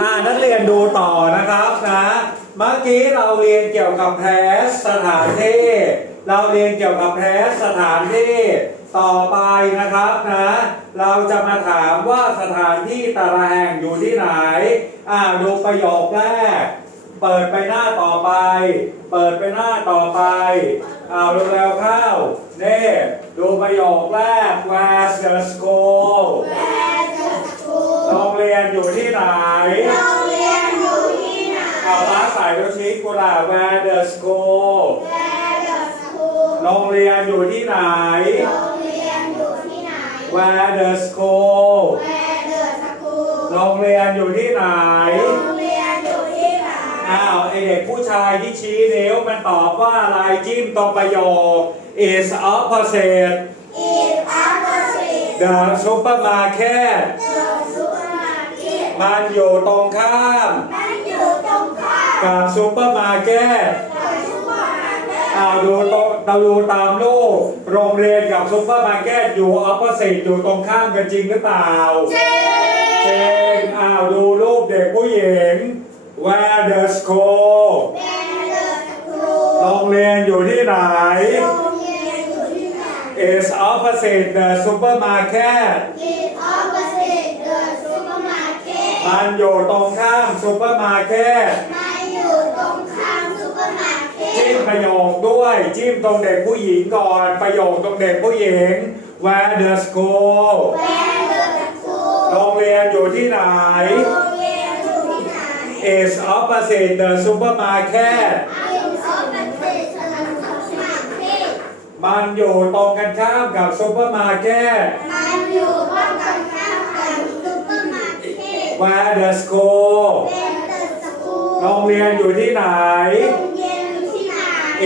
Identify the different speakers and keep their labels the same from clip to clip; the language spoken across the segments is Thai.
Speaker 1: อ่านักเรียนดูต่อนะครับนะเมื่อกี้เราเรียนเกี่ยวกับแพสสถานที่เราเรียนเกี่ยวกับแพสสถานที่ต่อไปนะครับนะ เราจะมาถามว่าสถานที่แต่ละแห่งอยู่ที่ไหน อ่าดูประโยคแรก เปิดไปหน้าต่อไป เปิดไปหน้าต่อไปอ้าวเร็วๆเข้าเน่ดูประโยคแรก Where's the school โรงเรียนอยู่ที่ไหนเอาฟ้าใส่ดูชี้กุหลาบ Where the school โรงเรียนอยู่ที่ไหน Where the school โรงเรียนอยู่ที่ไหน อ้าวไอเด็กผู้ชายที่ชี้นิ้วมันตอบว่าอะไรจิ้มตรงประโยค is opposite the supermarket มันอยู่ตรงข้ามกับซูเปอร์มาร์เก็ตอ้าวดูตรงเราดูตามรูปโรงเรียนกับซูเปอร์มาร์เก็ตอยู่ opposite อยู่ตรงข้ามกันจริงหรือเปล่าเจงอ้าวดูรูปเด็กผู้หญิง Where the school โรงเรียนอยู่ที่ไหน is opposite the supermarket มันอยู่ตรงข้ามซูเปอร์มาร์เก็ตจิ้มประโยคด้วยจิ้มตรงเด็กผู้หญิงก่อนประโยคตรงเด็กผู้หญิง Where the school โรงเรียนอยู่ที่ไหน is opposite the supermarket มันอยู่ตรงกันข้ามกับซูเปอร์มาร์เก็ต Where the school
Speaker 2: เป็นเดอะสกูล
Speaker 1: โรงเรียนอยู่ที่ไหน
Speaker 2: โรงเรียนอยู่ที่ไหน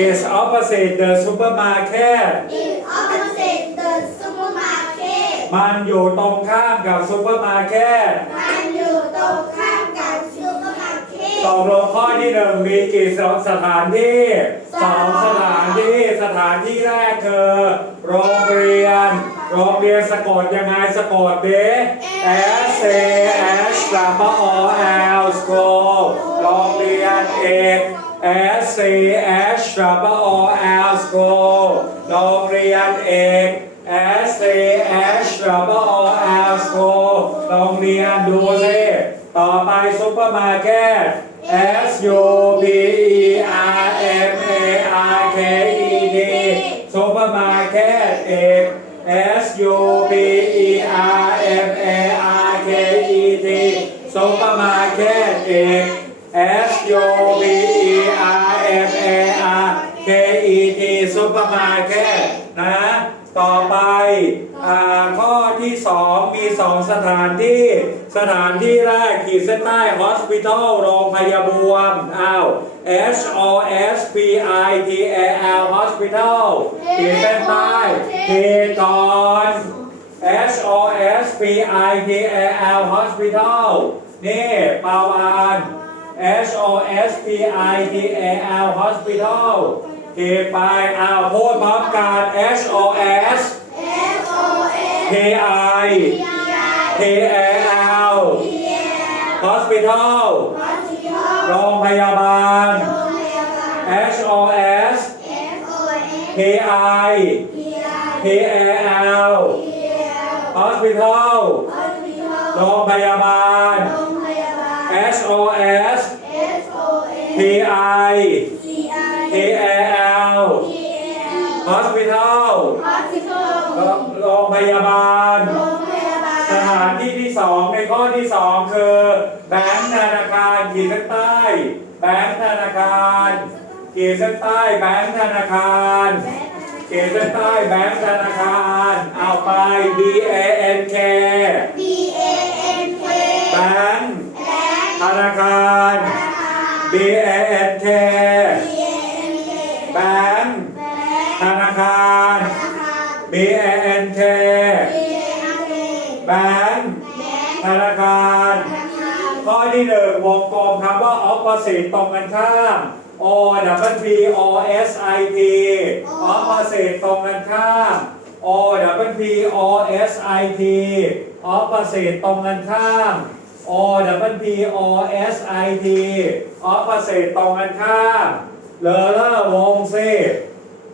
Speaker 1: is opposite the supermarket
Speaker 2: is opposite the supermarket
Speaker 1: มันอยู่ตรงข้ามกับซูเปอร์มาร์เก็ต
Speaker 2: มันอยู่ตรงข้ามกับซุปเปอร์มาร์เก็ต
Speaker 1: ตกลงข้อที่หนึ่งมีกี่สถานที่สองสถานที่สถานที่แรกคือโรงเรียน โรงเรียนสะกดยังไงสะกดเด้ S A S double O L school โรงเรียนเอก S C H double O L school โรงเรียนเอก S C H double O L school โรงเรียนดูสิต่อไปซุปเปอร์มาร์เก็ต S U สถานที่แรกขีดเส้นใต้ hospital โรงพยาบาลอ้าว H O S P I T A L hospital ขีดเส้นใต้ขีดก่อน H O S P I T A L hospital นี่เปาอาน H O S P I T A L hospital ขีดไปอ้าวพูดพร้อมกัน H O S
Speaker 2: S O S
Speaker 1: P I T A L hospital โรงพยาบาล H O S P I T A L hospital โรงพยาบาล H O S P I T A L hospital โรงพยาบาลสถานที่ที่สองในข้อที่สองคือแบงค์ธนาคารขีดเส้นใต้ แบงค์ธนาคารขีดเส้นใต้แบงค์ธนาคารขีดเส้นใต้แบงค์ธนาคารเอาไป B A N K แวงกลมคำว่า opposite ตรงกันข้าม O W P O S I T opposite ตรงกันข้าม O W P O S I T opposite ตรงกันข้าม O W P O S I T opposite ตรงกันข้ามเลอเลอร์วงเซ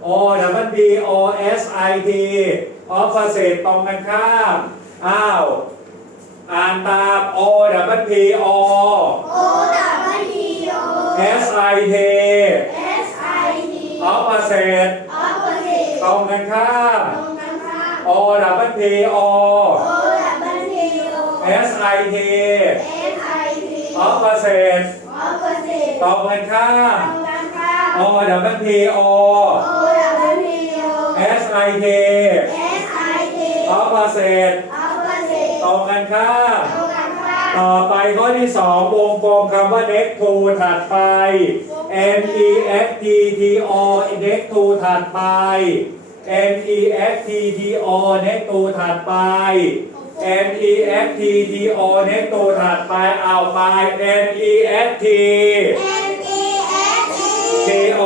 Speaker 1: O W P O S I T opposite ตรงกันข้าม อ้าว อ่านตาม O W P O
Speaker 2: O W P O
Speaker 1: S I T
Speaker 2: S I T
Speaker 1: opposite
Speaker 2: opposite
Speaker 1: ตรงกันข้าม
Speaker 2: ตรงกันข้าม
Speaker 1: O W P O
Speaker 2: O W P O
Speaker 1: S I T
Speaker 2: S I T
Speaker 1: opposite
Speaker 2: opposite
Speaker 1: ตรงกันข้าม
Speaker 2: ตรงกันข้าม
Speaker 1: O W P O
Speaker 2: O W P O
Speaker 1: S I T
Speaker 2: S I T
Speaker 1: opposite
Speaker 2: opposite
Speaker 1: ตรงกันข้าม
Speaker 2: ตรงกันข้าม
Speaker 1: ต่อไปข้อที่สองวงกลมคำว่า next to ถัดไป N E X T T O next to ถัดไป N E X T T O next to ถัดไป N E X T T O next to ถัดไปเอาไป N E X T
Speaker 2: N E S
Speaker 1: T
Speaker 2: T
Speaker 1: O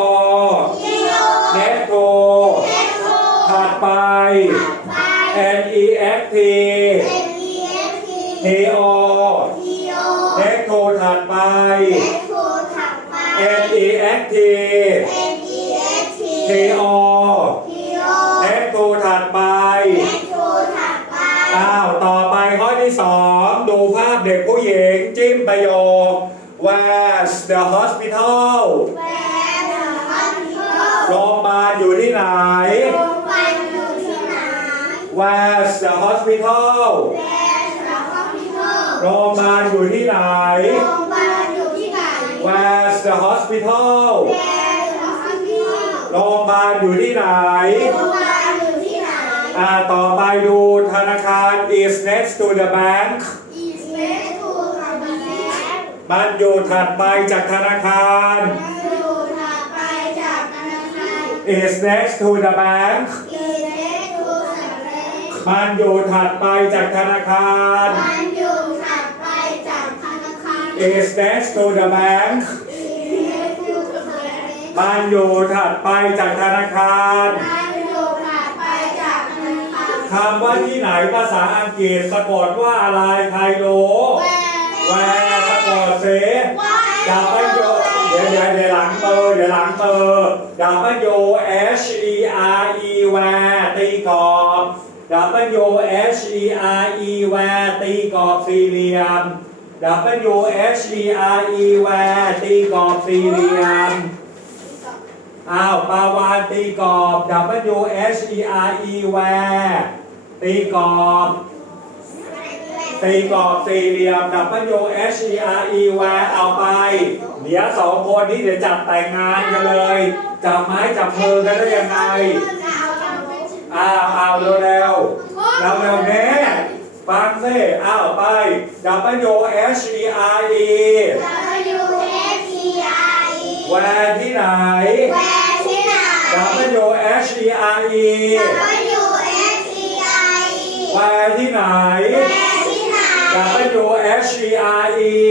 Speaker 2: T O
Speaker 1: next to ถัดไป N E X T T O next to ถัดไป N E X T T O next to ถัดไปอ้าว ต่อไปข้อที่สองดูภาพเด็กผู้หญิงจิ้มประโยค Where's the hospital โรงพยาบาลอยู่ที่ไหน Where's the hospital โรงพยาบาลอยู่ที่ไหน Where's the hospital โรงพยาบาลอยู่ที่ไหน อ่า ต่อไปดูธนาคาร is next to the bank มันอยู่ถัดไปจากธนาคาร is next to the bank มันอยู่ถัดไปจากธนาคาร
Speaker 2: มัน
Speaker 1: is next to the bank มันอยู่ถัดไปจากธนาคาร
Speaker 2: มันอยู่ถัดไปจากธนาคาร
Speaker 1: คำว่าที่ไหนภาษาอังกฤษสะกดว่าอะไรใครรู้แวร์สะกดเสดับเบิลยูเดี๋ยวเดี๋ยวเดี๋ยวหลังเตอร์เดี๋ยวหลังเตอร์ดับเบิลยู H E R E แวร์ตีกรอบดับเบิลยู H E R E แวร์ตีกรอบสี่เหลี่ยม ดับเบิลยู H E R E แวร์ตีกรอบสี่เหลี่ยม อ้าวปาวานตีกรอบ W H E R E แวร์ตีกรอบตีกรอบสี่เหลี่ยม W H E R E แวร์เอาไป เดี๋ยวสองคนนี้เดี๋ยวจับแต่งงานกันเลย จับไม้จับมือกันได้ยังไง อ้าวเอาเร็วเร็วๆเร็วเร็วๆเน่ฟังสิอ้าวไป W H E R E แวร์ที่ไหน W H E R E แวร์ที่ไหน W H E R E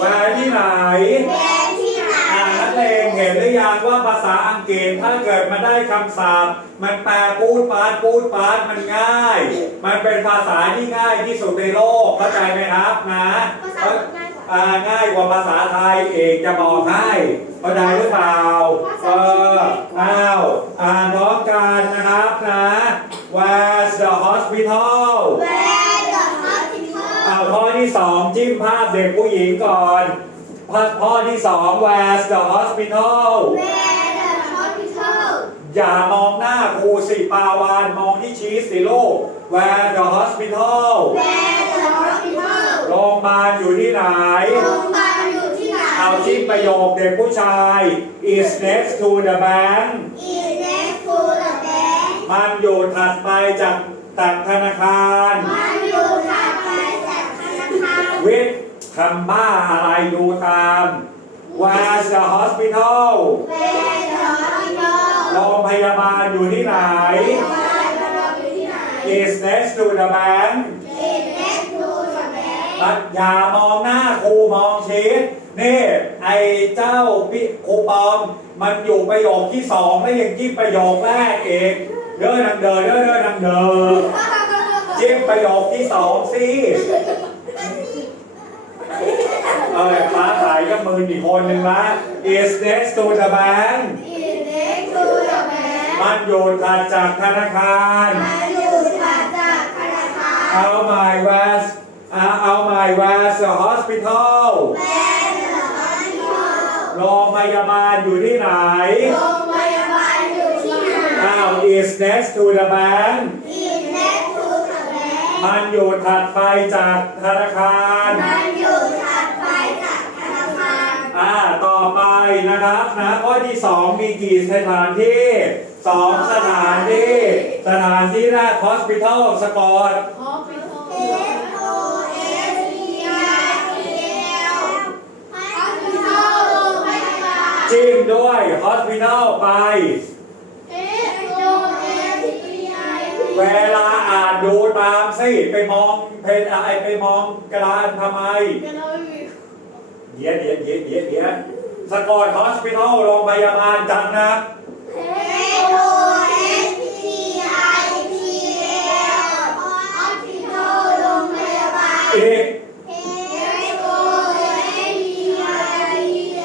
Speaker 1: แวร์ที่ไหนอ่านนักเลงเห็นหรือยังว่าภาษาอังกฤษถ้าเกิดมาได้คำศัพท์ มันแปลปูดปาดปูดปาดมันง่าย มันเป็นภาษาที่ง่ายที่สุดในโลกเข้าใจไหมครับนะอ่าง่ายกว่าภาษาไทยเอกจะบอกให้เข้าใจหรือเปล่าเอออ้าวอ่านพร้อมกันนะครับนะ Where's the hospital อ่าข้อที่สองจิ้มภาพเด็กผู้หญิงก่อนภาพ ข้อที่สอง Where's the hospital อย่ามองหน้าครูสิปาวานมองที่ชีสสิลูก Where the hospital โรงพยาบาลอยู่ที่ไหนเอาจิ้มประโยคเด็กผู้ชาย is next to the bank มันอยู่ถัดไปจากตักธนาคารวิทย์คำบ้าอะไรดูตาม Where's the hospital โรงพยาบาลอยู่ที่ไหน is next to the bank อย่ามองหน้าครูมองชี้นี่ไอ้เจ้าพี่ครูปอม มันอยู่ประโยคที่สองแล้วยังจิ้มประโยคแรกเองเด้อนังเดอเด้อเด้อนังเดอจิ้มประโยคที่สองสิ เออฟ้าขายก็มืออีกคนหนึ่งละ is next to the bank
Speaker 2: อีเล็กทูดอกแม่
Speaker 1: มันอยู่ถัดจากธนาคาร
Speaker 2: มาอยู่ถัดจากธนาคาร
Speaker 1: เอา my was เอาเอา my was a hospital
Speaker 2: แม่เหนือที่ห้อง
Speaker 1: โรงพยาบาลอยู่ที่ไหน
Speaker 2: โรงพยาบาลอยู่ที่ไหน
Speaker 1: อ้าว is next to the bank
Speaker 2: อีเล็กทูดอกแม่
Speaker 1: มันอยู่ถัดไปจากธนาคาร
Speaker 2: มันอยู่ถัดไปจากธนาคาร
Speaker 1: อ่าต่อไปนะครับนะข้อที่สองมีกี่สถานที่สองสถานที่ สถานที่แรก hospital สกอต
Speaker 2: เอสโอเอสพีอาร์ทีเอลฮอสพิทอลโรงพยาบาล
Speaker 1: จิ้มด้วย hospital ไป
Speaker 2: เอสโอเอสพีอาร์ที
Speaker 1: เวลาอ่านดูตามสิ ไปมองเพนอะไรไปมองกระดานทำไม เดี๋ยวเดี๋ยวเดี๋ยวเดี๋ยวเดี๋ยวสกอต hospital โรงพยาบาลจังนะ
Speaker 2: เอสโอเอสพีอาร์ทีเอลฮอสพิทอลโรงพยาบาล
Speaker 1: อีก
Speaker 2: เอเอสพีอาร์ทีเอ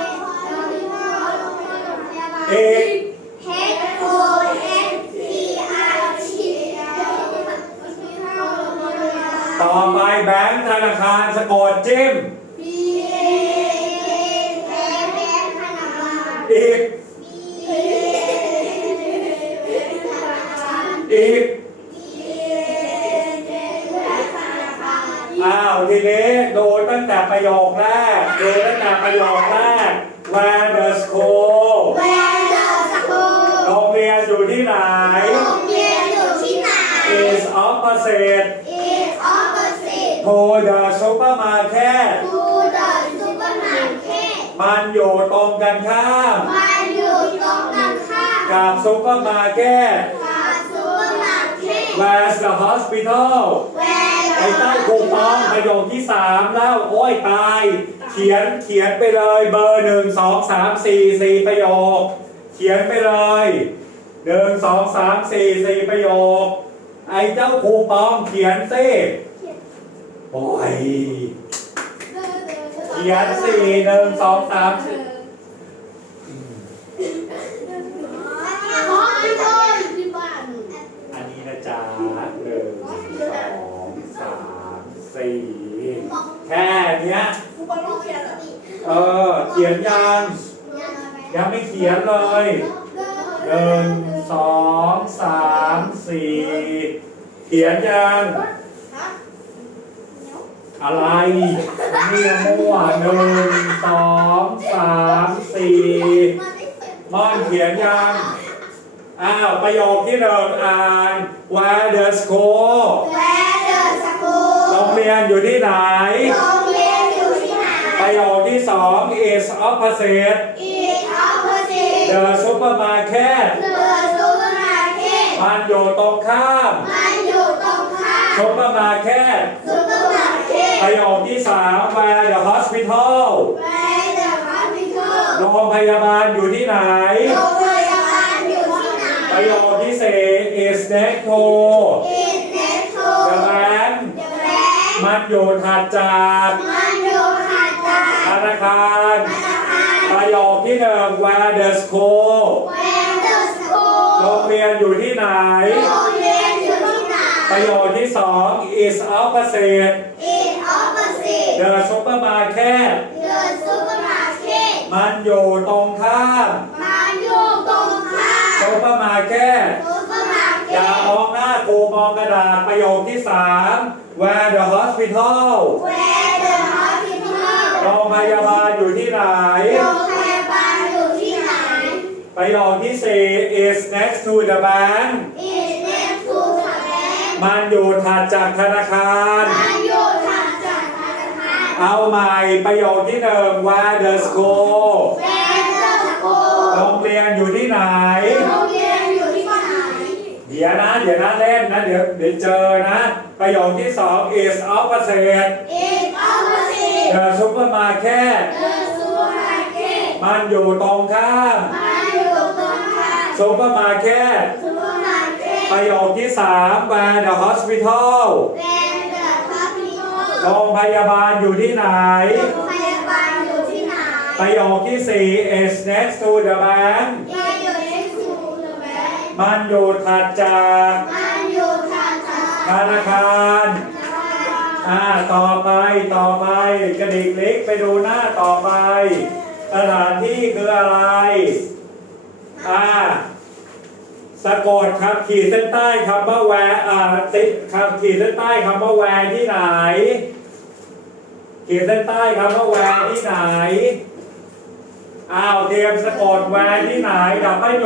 Speaker 2: ลฮอสพิทอลโรงพยาบาล
Speaker 1: อีก
Speaker 2: H O S P I T L
Speaker 1: ต่อไปแบงค์ธนาคารสกอตจิ้ม อีก อีก อ้าวทีนี้โดูตั้งแต่ประโยคแรกโดูตั้งแต่ประโยคแรก where the school โรงเรียนอยู่ที่ไหน is opposite
Speaker 2: to the supermarket
Speaker 1: มันอยู่ตรงกันข้าม
Speaker 2: มันอยู่ตรงกันข้าม
Speaker 1: กับซูเปอร์มาร์เก็ต
Speaker 2: กับซูเปอร์มาร์เก็ต
Speaker 1: Where's the hospital
Speaker 2: แวร์
Speaker 1: ไอ้ใต้คูปองประโยคที่สามแล้วโอ้ยตาย เขียนเขียนไปเลยเบอร์หนึ่งสองสามสี่สี่ประโยค เขียนไปเลยหนึ่งสองสามสี่สี่ประโยค ไอ้เจ้าคูปองเขียนสิโอ้ย เขียนสี่หนึ่งสองสามสี่
Speaker 2: ขอให้โทษที่บ้าน
Speaker 1: อันนี้นะจ๊ะหนึ่งสองสามสี่แค่เนี้ย
Speaker 2: กูบอลลูกเขียนแล้ว
Speaker 1: เออเขียนยังยังไม่เขียนเลยหนึ่งสองสามสี่เขียนยัง อะไรเนี่ยมั่วหนึ่งสองสามสี่ม่อนเขียนยังอ้าวประโยคที่หนึ่งอ่าน Where the school
Speaker 2: แวร์เดอร์สกู
Speaker 1: โรงเรียนอยู่ที่ไหน
Speaker 2: โรงเรียนอยู่ที่ไหน
Speaker 1: ประโยคที่สอง is opposite
Speaker 2: is opposite
Speaker 1: the supermarket
Speaker 2: เดอร์ซูเปอร์มาร์เก็ต
Speaker 1: มันอยู่ตรงข้าม
Speaker 2: มันอยู่ตรงข้าม
Speaker 1: ซุ ปเปอร์มาร์เก็ต
Speaker 2: ซูเปอร์มาร์เก็ต
Speaker 1: ประโยคที่สาม where the hospital
Speaker 2: แวร์เดอร์ฮอสพิทอล
Speaker 1: โรงพยาบาลอยู่ที่ไหน
Speaker 2: โรงพยาบาลอยู่ที่ไหน
Speaker 1: ประโยคที่สี่ is next to
Speaker 2: is next to
Speaker 1: the bank
Speaker 2: the bank
Speaker 1: มันอยู่ถัดจาก
Speaker 2: มันอยู่ถัดจาก
Speaker 1: ธนาคาร
Speaker 2: ธนาคาร
Speaker 1: ประโยคที่หนึ่ง where the school
Speaker 2: Where the school
Speaker 1: โรงเรียนอยู่ที่ไหน
Speaker 2: โรงเรียนอยู่ที่ ไหน
Speaker 1: ประโยคที่สอง is opposite
Speaker 2: is opposite
Speaker 1: the supermarket
Speaker 2: the supermarket
Speaker 1: มันอยู่ตรงข้าม
Speaker 2: มันอยู่ตรงข้าม
Speaker 1: ซูเปอร์มาร์เก็ต
Speaker 2: supermarket
Speaker 1: อย่ามองหน้าครูมองกระดาษประโยคที่สาม where the hospital
Speaker 2: Where the hospital
Speaker 1: โรงพยาบาลอยู่ที่ไหน
Speaker 2: โรงพยาบาลอยู่ที่ไหน
Speaker 1: ประโยคที่สี่ is next to the bank
Speaker 2: is next to the bank
Speaker 1: มันอยู่ถัดจากธนาคาร
Speaker 2: มันอยู่ถัดจากธนาคาร
Speaker 1: เอาใหม่ประโยคที่หนึ่ง where the school
Speaker 2: Where the school
Speaker 1: โรงเรียนอยู่ที่ไหน
Speaker 2: โรงเรียนอยู่ที่ไหน
Speaker 1: เดี๋ยวนะ เดี๋ยวนะเล่นนะ เดี๋ยวเดี๋ยวเจอนะ ประโยคที่สอง is opposite
Speaker 2: is opposite
Speaker 1: the supermarket
Speaker 2: the supermarket
Speaker 1: มันอยู่ตรงข้าม
Speaker 2: มันอยู่ตรงข้าม
Speaker 1: ซูเปอร์มาร์เก็ต
Speaker 2: supermarket
Speaker 1: ประโยคที่สาม where the hospital
Speaker 2: เป็นเดอะพับลิ โโร
Speaker 1: งพยาบาลอยู่ที่ไหน
Speaker 2: โรงพยาบาลอยู่ที่ไหน
Speaker 1: ประโยคที่สี่ is next to the bank
Speaker 2: มันอยู่ในสูงหรือแบง
Speaker 1: มันอยู่ถัดจาก
Speaker 2: มันอยู่ทางทาง
Speaker 1: ธนาคาร อ่า ต่อไป ต่อไป กระดิกเล็กไปดูหน้าต่อไป สถานที่คืออะไร อ่า สะกดครับขีดเส้นใต้คำว่าแวร์อ่าติดครับขีดเส้นใต้คำว่าแวร์ที่ไหน ขีดเส้นใต้คำว่าแวร์ที่ไหนอ้าวเตรียมสะกดแวร์ที่ไหน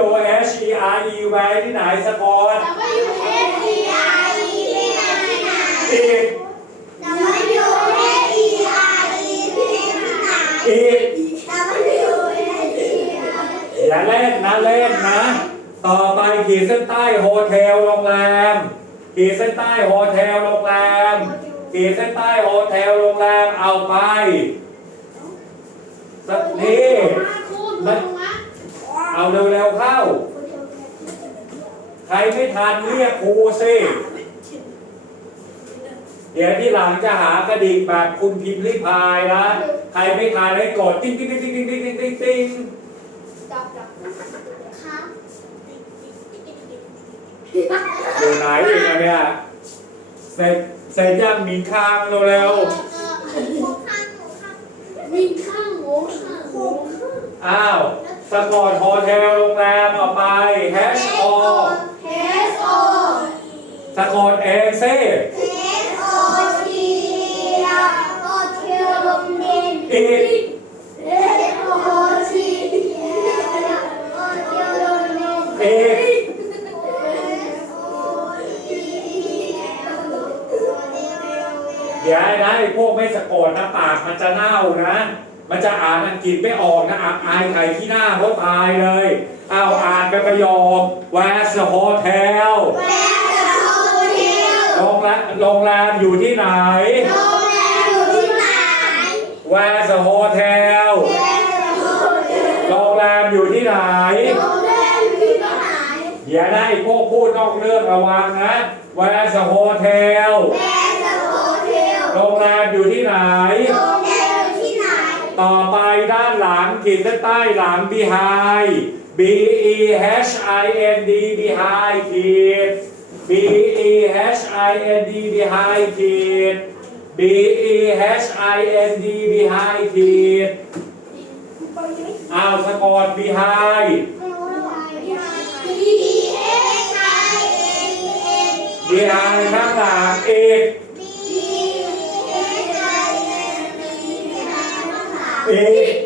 Speaker 1: W H E R E แวร์ที่ไหนสะกด
Speaker 2: แต่ว่าอยู่ H E R E ที่ไหนไหน
Speaker 1: อีก
Speaker 2: แต่ว่าอยู่ H E R E ที่ไหน
Speaker 1: อีก
Speaker 2: แต่ว่าอยู่ H E R E
Speaker 1: อย่าเล่นนะเล่นนะ ต่อไปขีดเส้นใต้โฮเทลโรงแรม ขีดเส้นใต้โฮเทลโรงแรม ขีดเส้นใต้โฮเทลโรงแรมเอาไปสักนี่
Speaker 2: คุณลงมา
Speaker 1: เอาเร็วๆเข้า ใครไม่ทันเรียกครูสิเดี๋ยวที่หลังจะหากระดิ่งแบบคุณพิมพ์ริพายนะ ใครไม่ทันให้กดติ๊งติ๊งติ๊งติ๊งติ๊งติ๊งติ๊ง อยู่ไหนอยู่กันเนี่ยใส่ใส่ย่างมีข้างเร็ว
Speaker 2: มีข้างหัวข้างหัว
Speaker 1: ข้างอ้าวสะกดโฮเทลโรงแรมเอาไป H O
Speaker 2: เอ
Speaker 1: สโอสะกดเองสิ
Speaker 2: เอสโทีโอเทีมเอี
Speaker 1: ก
Speaker 2: เอสโอทีโอ
Speaker 1: เทียลมเย็น อีก พวกไม่สะกดนะปากมันจะเน่านะ มันจะอ่านอังกฤษไม่ออกนะอับอายใครที่หน้าเขาตายเลยอ้าวอ่านเป็นประโยค Where's the hotel โรงแรมโรงแรมอยู่ที่ไหน Where's the hotel โรงแรมอยู่ที่ไหนอย่าได้พวกพูดนอกเรื่องระวังนะ Where's the hotel โรงแรมอยู่ที่ไหน ต่อไปด้านหลังขีดเส้นใต้หลัง behind B E H I N D behind ขีด B E H I N D behind ขีด B E H I N D behind ขีดอ้าวสะกด behind behind ข้างหลังอีก อีก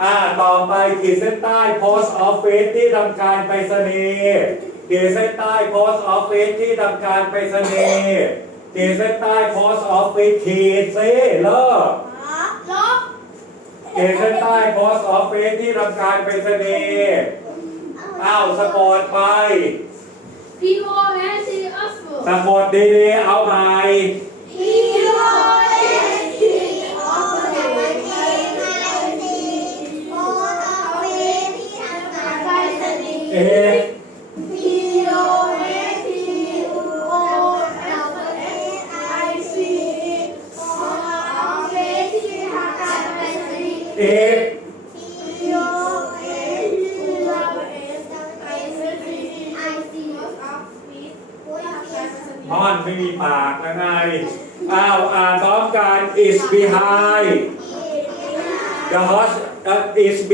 Speaker 1: อ่า ต่อไปขีดเส้นใต้ post office ที่ทำการไปรษณีย์ขีดเส้นใต้ post office ที่ทำการไปรษณีย์ขีดเส้นใต้ post office ขีดซิเลิกขีดเส้นใต้ post office ที่ทำการไปรษณีย์อ้าวสะกดไป
Speaker 2: P O S E ตำ
Speaker 1: บลดีเอาใหม่ เอ๊ะ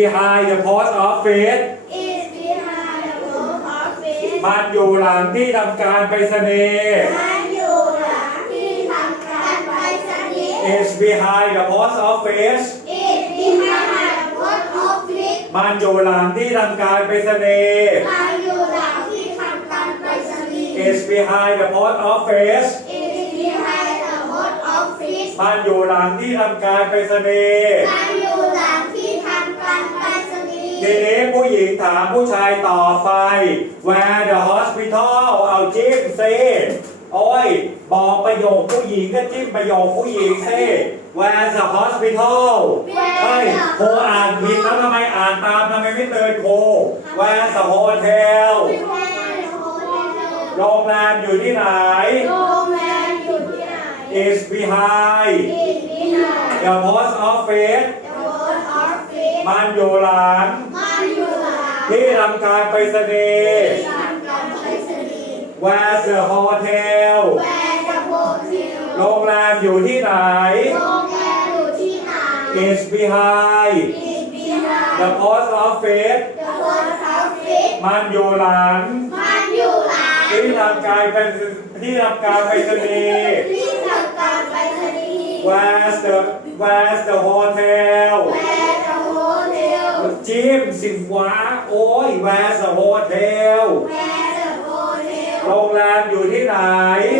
Speaker 1: behind the post office
Speaker 2: is behind the post office
Speaker 1: มันอยู่หลังที่ทำการไปรษณีย์
Speaker 2: มันอยู่หลังที่ทำการไปรษณีย์
Speaker 1: is behind the post office
Speaker 2: is behind the post office
Speaker 1: มันอยู่หลังที่ทำการไปรษณีย์
Speaker 2: มันอยู่หลังที่ทำการไปรษณีย์
Speaker 1: is behind the post office
Speaker 2: is behind the post office
Speaker 1: มันอยู่หลังที่ทำการไปรษณีย์
Speaker 2: มันอยู่หลังที่ทำการไปรษณีย์
Speaker 1: ทีนี้ผู้หญิงถามผู้ชายต่อไป where the hospital เอาจิ้มซิโอ้ย บอกประโยคผู้หญิงก็จิ้มประโยคผู้หญิงสิ Where's the hospital เฮ้ยโคอ่านผิดแล้วทำไมอ่านตามทำไมไม่เตือนโค Where's the hotel โรงแรมอยู่ที่ไหน
Speaker 2: โรงแรมอยู่ที่ไหน
Speaker 1: is behind
Speaker 2: ที่ที่ไหน
Speaker 1: the post office
Speaker 2: โพสต์อ อฟฟิศ
Speaker 1: มันอยู่หลัง
Speaker 2: มันอยู่หลัง
Speaker 1: ที่ทำการไปรษณีย์
Speaker 2: ที่ทำการไปรษณีย์
Speaker 1: Where's the hotel
Speaker 2: แวร์จะโพสต์ที่
Speaker 1: โรงแรมอยู่ที่ไหน
Speaker 2: โรงแรมอยู่ที่ไหน
Speaker 1: is behind
Speaker 2: ที่ที่ไหน
Speaker 1: the post office
Speaker 2: จะโพสต์ออฟฟิศ
Speaker 1: มันอยู่หลัง
Speaker 2: มันอยู่หลัง
Speaker 1: ที่ทำการเป็นที่ทำการไปรษณีย์
Speaker 2: ที่ทำการไปรษณีย์
Speaker 1: Where's the Where's the hotel
Speaker 2: แจิ้
Speaker 1: มสิวะโอ้ย Where's the hotel
Speaker 2: แวร์จะโพสต์เทล
Speaker 1: โรงแรมอยู่ที่ไหน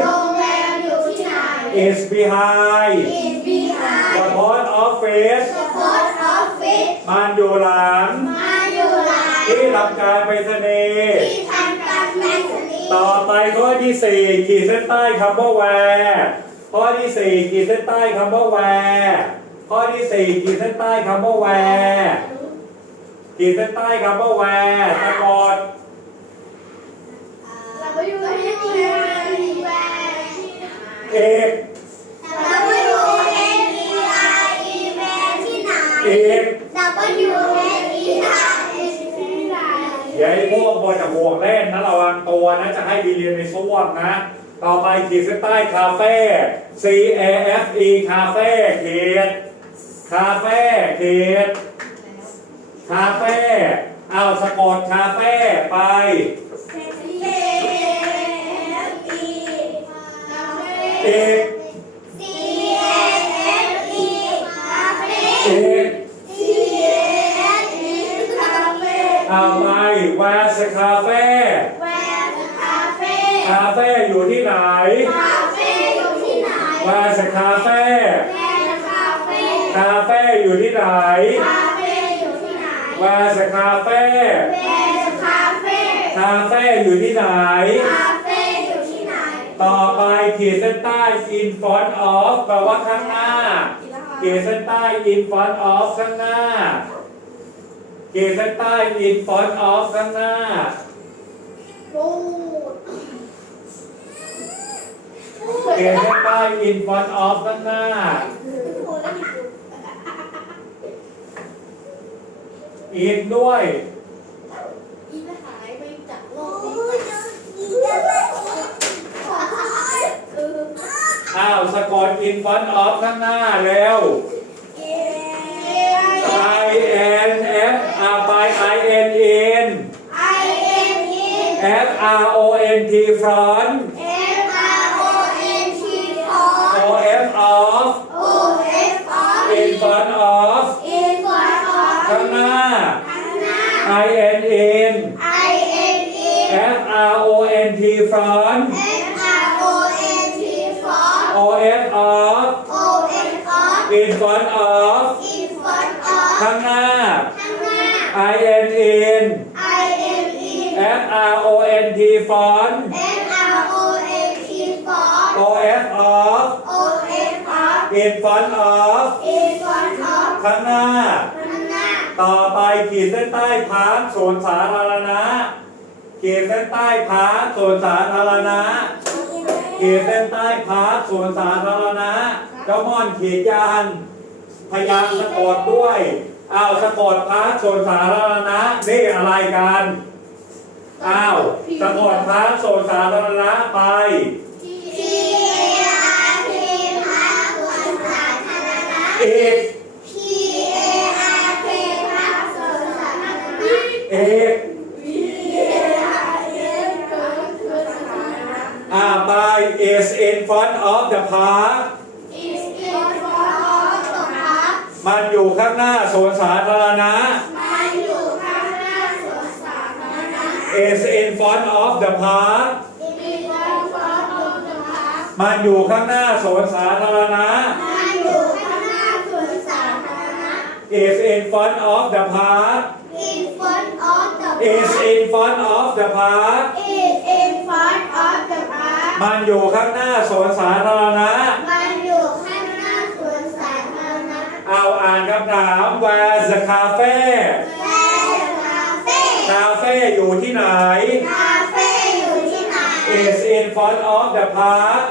Speaker 2: โรงแรมอยู่ที่ไหน
Speaker 1: is behind
Speaker 2: ที่ที่ไหน
Speaker 1: the post office
Speaker 2: จะโพสต์ออฟฟิศ
Speaker 1: มันอยู่หลัง
Speaker 2: มันอยู่หลัง
Speaker 1: ที่ทำการไปรษณีย์
Speaker 2: ที่ทำการไปรษณีย์
Speaker 1: ต่อไปข้อที่สี่ขีดเส้นใต้คำว่าแวร์ข้อที่สี่ขีดเส้นใต้คำว่าแวร์ข้อที่สี่ขีดเส้นใต้คำว่าแวร์ ขีดเส้นใต้คำว่าแวร์สะกด
Speaker 2: เราไปอยู่ที่ไหนแวร์ที่ไหน
Speaker 1: เอก
Speaker 2: เราไปอยู่ที่ไหนแวร์ที่ไหน
Speaker 1: เอก
Speaker 2: เราไปอยู่ที่ไหนที่ไหน
Speaker 1: อย่าให้พวกบอจะห่วงเล่นนะระวังตัวนะจะให้ไปเรียนในส้วมนะ ต่อไปขีดเส้นใต้คาเฟ่ C A F E คาเฟ่ขีดคาเฟ่ขีด คาเฟ่เอาสะกดคาเฟ่ไปเอกเอกเอาไปแวสคาเฟ่คาเฟ่อยู่ที่ไหนแวสคาเฟ่คาเฟ่อยู่ที่ไหน แวสคาเฟ่คาเฟ่อยู่ที่ไหนต่อไปขีดเส้นใต้ in front of แปลว่าข้างหน้า ขีดเส้นใต้ in front of ข้างหน้า ขีดเส้นใต้ in front of ข้างหน้าขีดเส้นใต้ in front of ข้างหน้า in ด้ วยอ้าวสะกด in front of ข้างหน้าเร็ว I N F R ไป I N in F R O N T front ขีดเส้นใต้พาร์คสวนสาธารณะขีดเส้นใต้พาร์คสวนสาธารณะขีดเส้นใต้พาร์คสวนสาธารณะเจ้าม่อนขีดยานพยายามสะกดด้วยอ้าวสะกดพาร์คสวนสาธารณะนี่อะไรกันอ้าวสะกดพาร์คสวนสาธารณะไปอีกเ in front of the park มันอยู่ข้างหน้าสวนสาธารณะ is in front of the park มันอยู่ข้างหน้าสวนสาธารณะ is in front of the park
Speaker 2: In front of the
Speaker 1: is in front of the park มันอยู่ข้างหน้าสวนสาธารณะ
Speaker 2: มันอยู่ข้างหน้าสวนสาธารณะ
Speaker 1: เอาอ่านคำถาม where's the cafe
Speaker 2: แม่คาเฟ่
Speaker 1: คาเฟ่อยู่ที่ไหน
Speaker 2: คาเฟ่อยู่ที่ไหน
Speaker 1: is in front of the park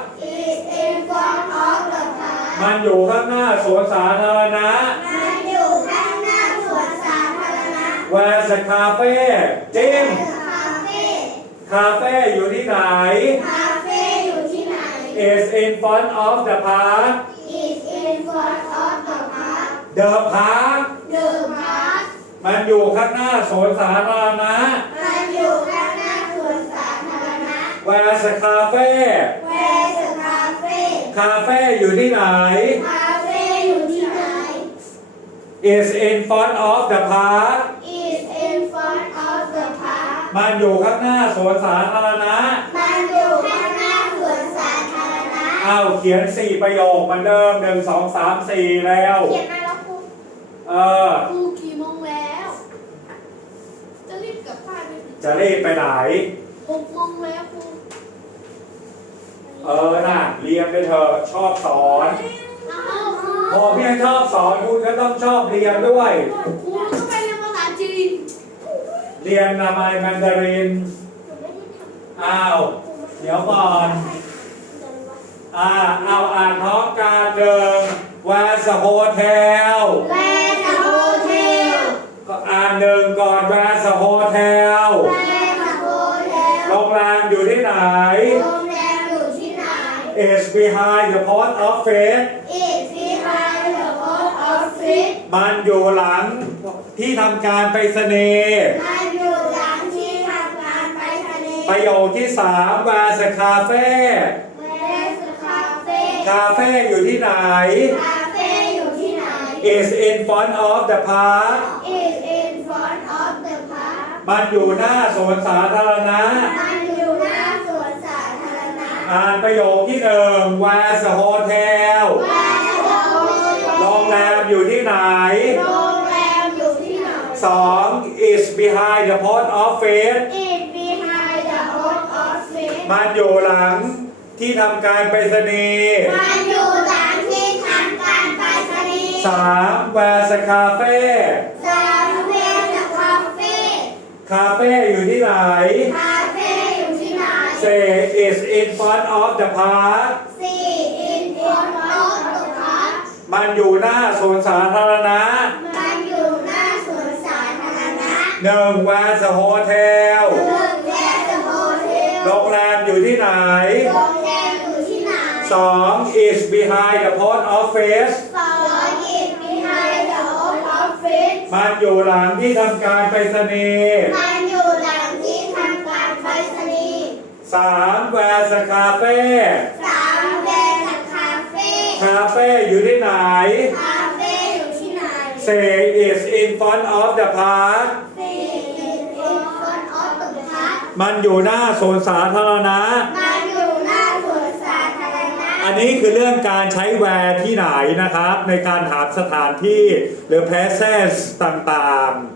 Speaker 2: is in front of the park
Speaker 1: มันอยู่ข้างหน้าสวนสาธารณะ
Speaker 2: มันอยู่ข้างหน้าสวนสาธารณะ
Speaker 1: where's the cafe จิม
Speaker 2: คาเฟ่
Speaker 1: คาเฟ่อยู่ที่ไหน
Speaker 2: คาเฟ่อยู่ที่ไหน
Speaker 1: is in front of the park
Speaker 2: is in front of the park
Speaker 1: the park
Speaker 2: the park
Speaker 1: มันอยู่ข้างหน้าสวนสาธารณะ
Speaker 2: มันอยู่ข้างหน้าสวนสาธารณะ
Speaker 1: where's the cafe
Speaker 2: Where's the cafe
Speaker 1: คาเฟ่อยู่ที่ไหน
Speaker 2: คาเฟ่อยู่ที่ไหน
Speaker 1: is in front of the park
Speaker 2: is in front of the park
Speaker 1: มันอยู่ข้างหน้าสวนสาธารณะ
Speaker 2: มันอยู่ข้างหน้าสวนสาธารณะ
Speaker 1: เอาเขียนสี่ประโยคเหมือนเดิมหนึ่งสองสามสี่แล้ว
Speaker 2: เขียนมาแล้วครู
Speaker 1: เออ
Speaker 3: ครูกี่โมงแล้ว จะรีบกลับบ้านไหม
Speaker 1: จะรีบไปไหน
Speaker 3: หกโมงแล้วครู
Speaker 1: เออน่ะเรียนไปเถอะชอบสอน
Speaker 3: อ้า
Speaker 1: พอเพี่ชอบสอนคุณก็ต้องชอบเรียนด้วย
Speaker 3: ครูก็ไปเรียนภาษาจีน
Speaker 1: เรียนนามัยแมนดาริน อ้าว เดี๋ยวก่อน อ่าเอาอ่านพร้อมกันหนึ่ง Where's the hotel
Speaker 2: Where's the hotel
Speaker 1: ก็อ่านหนึ่งก่อน Where's the hotel
Speaker 2: Where's the hotel
Speaker 1: โรงแรมอยู่ที่ไหน
Speaker 2: โรงแรมอยู่ที่ไหน
Speaker 1: It's behind the post office
Speaker 2: Is behind the post office
Speaker 1: มันอยู่หลังที่ทำการไปรษณีย์
Speaker 2: มันอยู่หลังที่ทำงานไปทะเล
Speaker 1: ประโยคที่สาม Where's the cafe
Speaker 2: Where's the cafe
Speaker 1: คาเฟ่อยู่ที่ไหน
Speaker 2: คาเฟ่อยู่ที่ไหน
Speaker 1: Is in front of the park
Speaker 2: Is in front of the park
Speaker 1: มันอยู่หน้าสวนสาธารณะ
Speaker 2: มันอยู่หน้าสวนสาธารณะ
Speaker 1: อ่านประโยคที่หนึ่ง Where's the hotel
Speaker 2: Where's the hotel
Speaker 1: โรงแรมอยู่ที่ไหน
Speaker 2: โรงแรมอยู่ที่ไหน
Speaker 1: สอง is behind the post office
Speaker 2: Is behind the post office
Speaker 1: มันอยู่หลัง ที่ทำการไปรษณีย์
Speaker 2: มันอยู่หลังที่ทำการไปรษณีย์
Speaker 1: สาม Where's the cafe
Speaker 2: สาม Where's the cafe
Speaker 1: คาเฟ่อยู่ที่ไหน
Speaker 2: คาเฟ่อยู่ที่ไหน
Speaker 1: Say is in front of the park
Speaker 2: สี่ in front of the park
Speaker 1: มันอยู่หน้าสวนสาธารณะ
Speaker 2: มันอยู่หน้าสวนสาธารณะ
Speaker 1: หนึ่ง Where's the hotel
Speaker 2: หนึ่ ที่ไหน
Speaker 1: สอง is behind the post office
Speaker 2: สอง is behind the post office
Speaker 1: มันอยู่หลังที่ทำการไปรษณีย์
Speaker 2: มันอยู่หลังที่ทำการไปรษณีย์
Speaker 1: สาม Where's the cafe
Speaker 2: สาม Where's the cafe
Speaker 1: คาเฟ่อยู่ที่ไหน
Speaker 2: คาเฟ่อยู่ที่ไหน
Speaker 1: Say is in front of the park
Speaker 2: สี่ is in front of the park
Speaker 1: มันอยู่หน้าสวนสาธารณะ
Speaker 2: มันอยู่หน้าสวนสาธารณะ
Speaker 1: อันนี้คือเรื่องการใช้แวร์ที่ไหนนะครับ ในการถามสถานที่หรือ places ต่างๆ